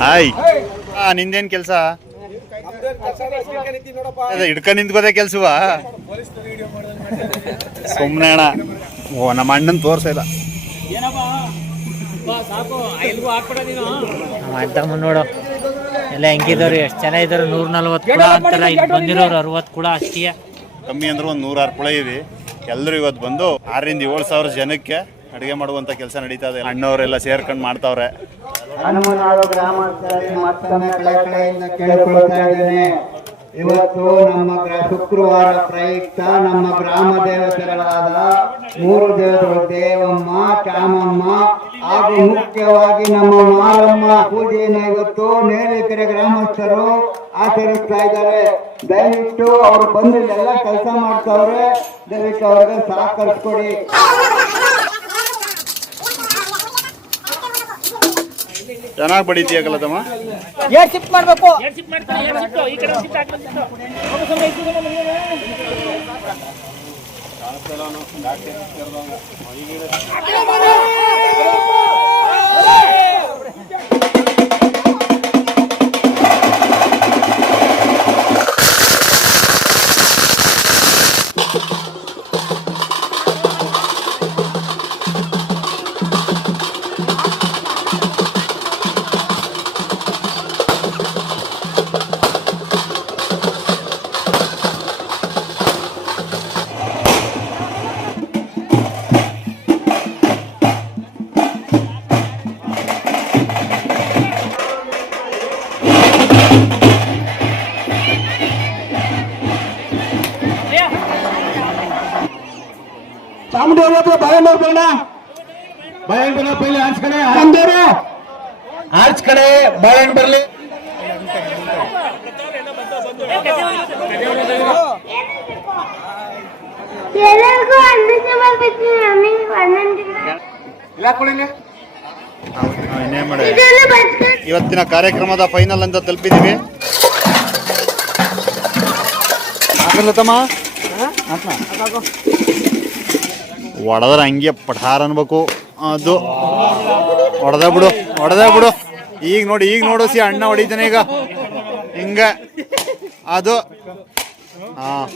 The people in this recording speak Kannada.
ಹಾಯ್. ಹಾ ನಿಂದೇನ್ ಕೆಲಸ? ಹಿಡ್ಕೊಂಡ್ ನಿಂತ್ಕೋದೆ ಕೆಲ್ಸವಾ? ಸುಮ್ಮನೆ ಅಣ್ಣ. ಓ ನಮ್ಮ ಅಣ್ಣನ್ ತೋರ್ಸಿಲ್ಲ ಮಾಡ್ತಮ್ಮ ನೋಡು ಎಲ್ಲ ಹೆಂಗಿದವ್ರು ಎಷ್ಟು ಜನ ಇದಾರೆ ನೂರ ನಲ್ವತ್ತು ಕೂಡ ಅಂತಾರ ಬಂದಿರೋರು ಅರವತ್ತು ಕೂಡ ಅಷ್ಟೇ ಕಮ್ಮಿ ಅಂದ್ರೆ ಒಂದು ನೂರಾರು ಕುಳ ಇದೆ ಎಲ್ಲರೂ ಇವತ್ತು ಬಂದು ಆರರಿಂದ ಏಳು ಸಾವಿರ ಜನಕ್ಕೆ ಅಡುಗೆ ಮಾಡುವಂತ ಕೆಲಸ ನಡೀತಾ ಇದೆ. ಅಣ್ಣವರೆಲ್ಲ ಸೇರ್ಕೊಂಡು ಮಾಡ್ತಾವ್ರೆ. ಗ್ರಾಮಸ್ಥರಲ್ಲಿ ಮತ್ತೊಮ್ಮೆ ಇದ್ದೇನೆ. ಇವತ್ತು ನಮ್ಮ ಶುಕ್ರವಾರ ಪ್ರಯುಕ್ತ ನಮ್ಮ ಗ್ರಾಮ ದೇವತೆಗಳಾದ ಮೂರು ದೇವತೆಗಳು, ದೇವಮ್ಮ, ಚಾಮಮ್ಮ ಹಾಗೂ ಮುಖ್ಯವಾಗಿ ನಮ್ಮ ಮಾರಮ್ಮ ಪೂಜೆಯನ್ನು ಇವತ್ತು ನೇರಕೆರೆ ಗ್ರಾಮಸ್ಥರು ಆಚರಿಸ್ತಾ ಇದ್ದಾರೆ. ದಯವಿಟ್ಟು ಅವ್ರು ಬಂದು ಇಲ್ಲೆಲ್ಲ ಕೆಲಸ ಮಾಡ್ತಾವ್ರೆ. ದಯವಿಟ್ಟು ಅವ್ರಿಗೆ ಸಹಕರಿಸ್ಕೊಡಿ. ಚೆನ್ನಾಗಿ ಬಡಿತೀಯಲ್ಲ ತಮ್ಮ ಚಾಮುಂಡಿ ಹತ್ರ ಭಯ ಬರೋಣ ಬಾಳೆಹಣ್ಣು ಪೈಲೆ ಆರ್ಚ್ ಕಡೆ ಆರಾಮ್ದೇವ್ರೆ ಆರ್ಚ್ ಕಡೆ ಬಾಳೆಹಣ್ಣು ಬರಲಿ. ಎಲ್ಲರಿಗೂ ಬರ್ಬೇಕು ನಮಗೆ ಇಲ್ಲ ಇವತ್ತಿನ ಕಾರ್ಯಕ್ರಮದ ಫೈನಲ್ ಅಂತ ತಲುಪಿದೀವಿ ಆಮೇಲೆ ತಮ್ಮ? ಹೊಡೆದ್ರೆ ಹಂಗೆ ಪಠಾರ ಅನ್ಬೇಕು. ಅದು. ಹೊಡೆದ ಬಿಡು ಹೊಡೆದ ಬಿಡು. ಈಗ ನೋಡಿ, ಈಗ ನೋಡು ಸಿ, ಅಣ್ಣ ಹೊಡಿತಾನೆ ಈಗ. ಹಿಂಗ. ಅದು. ಹಾ.